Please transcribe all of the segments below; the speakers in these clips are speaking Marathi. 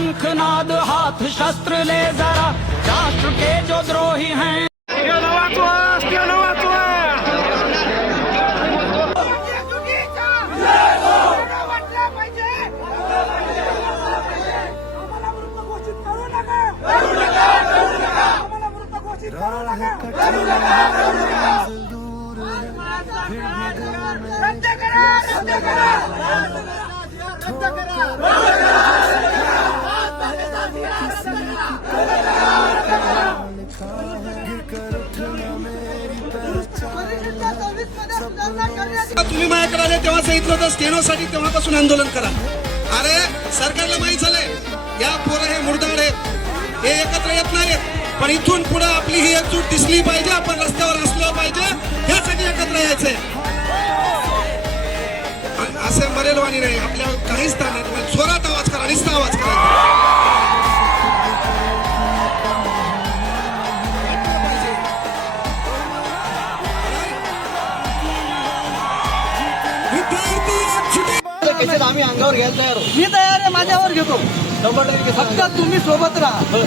शंखनाद हाथ शस्त्र ले जरा, राष्ट्र के जो द्रोही हैं। तुम्ही माझ्याकडे आले तेव्हा सांगितलं होतं स्टेनोसाठी, तेव्हापासून आंदोलन करा. अरे सरकारला माहित झालंय या पोरं हे मुर्दार आहेत, हे एकत्र येत नाहीत. पण इथून पुढे आपली ही एकजूट दिसली पाहिजे, आपण रस्त्यावर असलो पाहिजे, ह्यासाठी एकत्र यायचंय. असे मरेलवाणी नाही, आपल्या काहीच स्थान नाही. जोरात आवाज करा, नुसता आवाज करा. आम्ही अंगावर घ्यायला तयार आहोत. मी तयार आहे, माझ्यावर घेतो. फक्त तुम्ही सोबत राहा.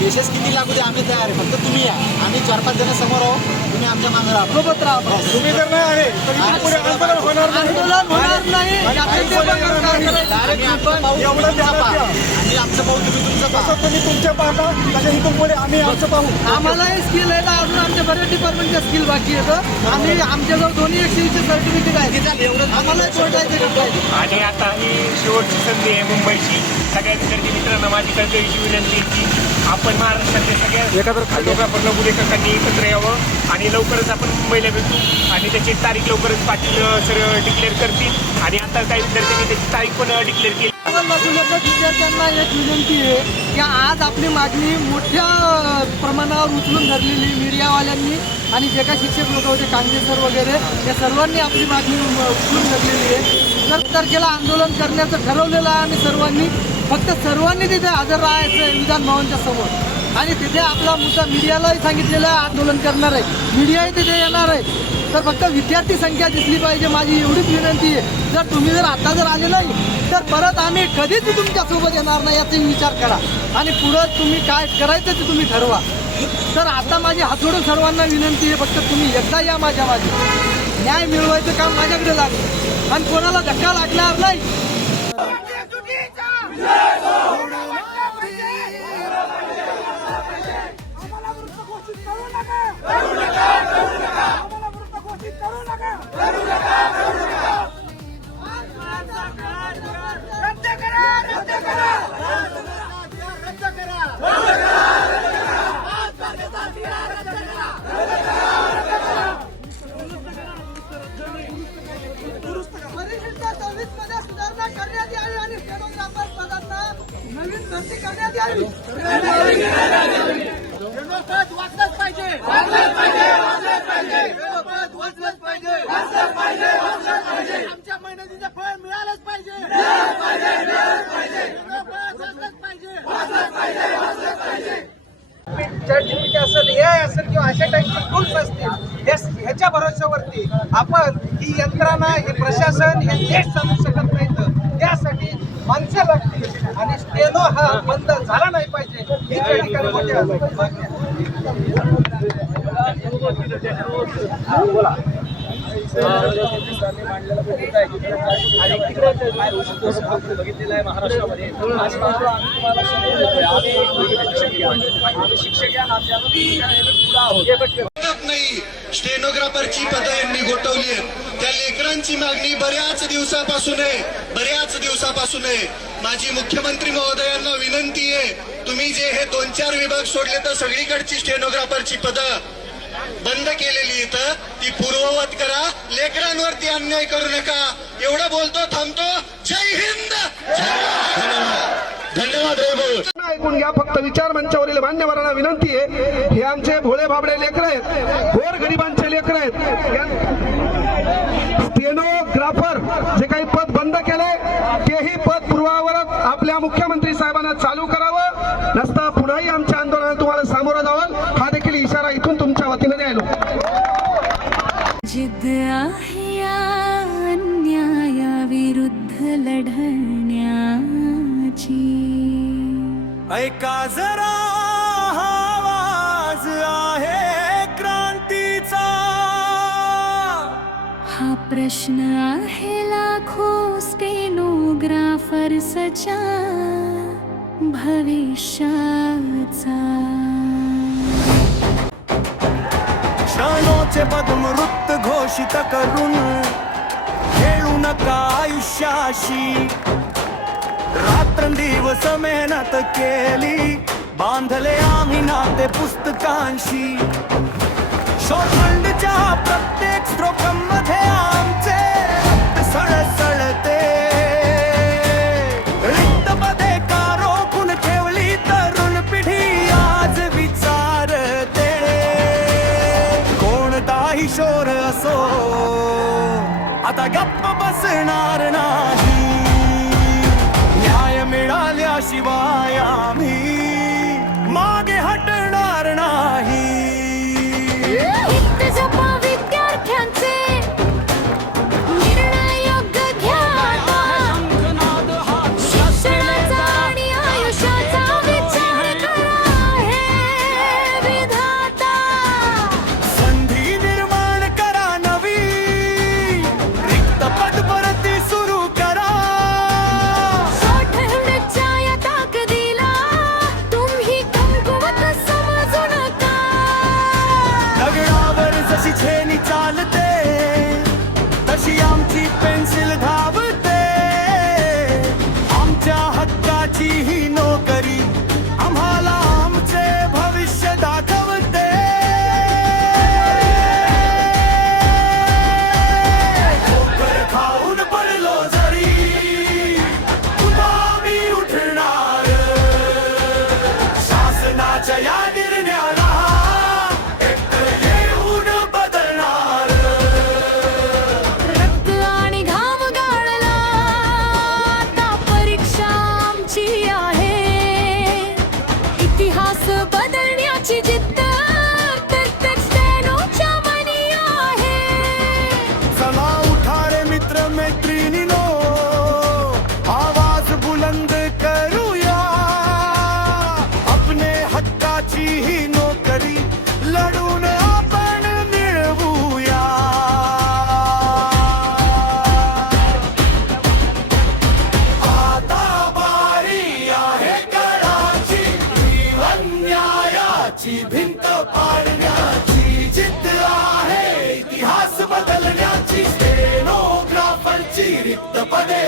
केसेस किती लागू दे, आम्ही तयार आहे. फक्त तुम्ही या. आम्ही 4-5 जण समोर आहोत, तुम्ही आमच्या मागे राहा, सोबत राहा. तुम्ही जर नाही आले तर आंदोलन होणार नाही. आंदोलन होणार नाही. आम्ही आमचं पाहू, तुम्ही तुमचं पाहा. तुम्ही तुमच्या पाहता तसे इथून पुढे आम्ही आमचं पाहू. आम्हालाही स्किल आहे, अजून आमच्या बऱ्याच डिपार्टमेंटच्या स्किल बाकी येतं. आम्ही आमच्याजवळ दोन्ही 120चे सर्टिफिकेट आहे. आम्हाला सोडायचं. आणि आता ही शेवटची संधी आहे मुंबईची. सगळ्या विद्यार्थी मित्रांना माझी कर्तव्याची विनंती आहे की आपण महाराष्ट्रातल्या सगळ्या लोकांना गुन्हेगारांनी एकत्र यावं आणि लवकरच आपण मुंबईला भेटू. आणि त्याची तारीख लवकरच पाटील सर डिक्लेअर करतील. आणि आता काही विद्यार्थ्यांनी त्याची तारीख पण डिक्लेअर केली. विद्यार्थ्यांना एक विनंती आहे की आज आपली मागणी मोठ्या प्रमाणावर उचलून धरलेली मीडियावाल्यांनी आणि जे काही शिक्षक लोक होते, कांगणे सर वगैरे, या सर्वांनी आपली मागणी उचलून धरलेली आहे. 7 तारखेला आंदोलन करण्याचं ठरवलेलं आहे आम्ही सर्वांनी. फक्त सर्वांनी तिथे हजर राहायचं आहे विधान भवनच्या समोर. आणि तिथे आपला मुद्दा मीडियालाही सांगितलेलं आहे, आंदोलन करणार आहे, मीडियाही तिथे येणार आहे. तर फक्त विद्यार्थी संख्या दिसली पाहिजे, माझी एवढीच विनंती आहे. जर तुम्ही आता जर आले नाही तर परत आम्ही कधीच तुमच्यासोबत येणार नाही, याचा विचार करा. आणि पुढं तुम्ही काय करायचं ते तुम्ही ठरवा. तर आता माझी हात जोडून सर्वांना विनंती आहे, फक्त तुम्ही एकदा या माझ्या मागे. न्याय मिळवायचं काम माझ्याकडे लागलं आणि कोणाला धक्का लागणार नाही. सुधारणा करण्यात यावी आणि स्टेनोग्राफर पदांना नवीन भरती करण्यात यावी. वाचलंच पाहिजे, आमच्या मेहनतीचं फळ मिळालंच पाहिजे. चॅटजीपीटी असेल, AI असेल किंवा अशा टाईपचे टूल्स असतील, ह्याच्या भरोश्यावरती आपण ही यंत्रणा, हे प्रशासन, हे देश चालू शकत नाहीत. त्यासाठी माणसं लागतील आणि स्टेनो हा बंद झाला नाही पाहिजे. ही त्या ठिकाणी मोठी बघितलेलं आहे महाराष्ट्रामध्ये. शिक्षक या नाही, स्टेनोग्राफरची पदं यांनी गोठवली आहेत. त्या लेकरांची मागणी बऱ्याच दिवसापासून आहे. माझी मुख्यमंत्री महोदयांना विनंती आहे, तुम्ही जे हे 2-4 विभाग सोडले तर सगळीकडची स्टेनोग्राफरची पदं बंद केलेली इथं ती पूर्ववत करा. लेकरांवरती अन्याय करू नका. एवढं बोलतो, थांबतो. जय हिंद. धन्यवाद. ऐकून घ्या. फक्त विचार मंचावरील मान्यवरांना विनंती आहे, हे आमचे भोळे भाबडे लेकर आहेत, गोर गरिबांचे लेकर आहेत. स्टेनोग्राफर जे काही पद बंद केलंय तेही पद पूर्वावर आपल्या मुख्यमंत्री साहेबांना चालू करावं, नसता पुन्हाही आमच्या आंदोलनात तुम्हाला सामोरं जावं. हा देखील इशारा इथून तुमच्या वतीने द्यायलो. जिद्द आहे या अन्यायाविरुद्ध लढण्याची. ऐका जरा हा आवाज आहे क्रांतीचा. हा प्रश्न आहे लाखो स्टेनोग्राफर्सच्या भविष्याचा. क्षणोचे पद्मवृत्त घोषित करून खेळू नका आयुष्याशी. रात्रंदिवस मेहनत केली, बांधले आम्ही नाते पुस्तकांशी. शोखंडच्या प्रत्येक स्ट्रोकमध्ये आमचे रक्त सळसळते. रिक्त पदे का रोखून ठेवली तरुण पिढी आज विचारते. कोणताही शोर असो आता गप्प बसणार नाही. न्याय मिळाल्याशिवाय आम्ही मागे हटणार नाही. हित जपा विद्यार्थ्यांचे, निर्णय योग्य घ्या आता. शिक्षणाचा आणि आयुष्याचा विचार करा हे विधाता. संधी निर्माण करा नवी, रिक्त पद भरती सुरू करा. ठेवण्याच्या या ताकदीला तुम्ही कमकुवत समजू नका. दगडावर जशी छेनी चालते तशी आमची पेन्सिल धावते. आमच्या हक्काची ही नोकरी आम्हाला आमचे भविष्य दाखवते. ठोकर खाऊन पडलो जरी पुन्हा मी उठणार. शासनाच्या या निर्णयाला एकतर येऊन बदलणार. रक्त आणि घाम गाळला, आता परीक्षा आमची आहे. इतिहास बदलण्याची जिद्द प्रत्येक स्टेनोच्या मनी आहे. चला उठा रे मित्र मैत्रिणीनो, आवाज बुलंद करूया. अपने हक्काची ही नोकरी लढून आपण मिळवूया. आता बारी आहे कळाची, अन्यायाची भिंत पाडण्याची जिद्द आहे. इतिहास बदलण्याची, स्टेनोग्राफरची रिक्त पदे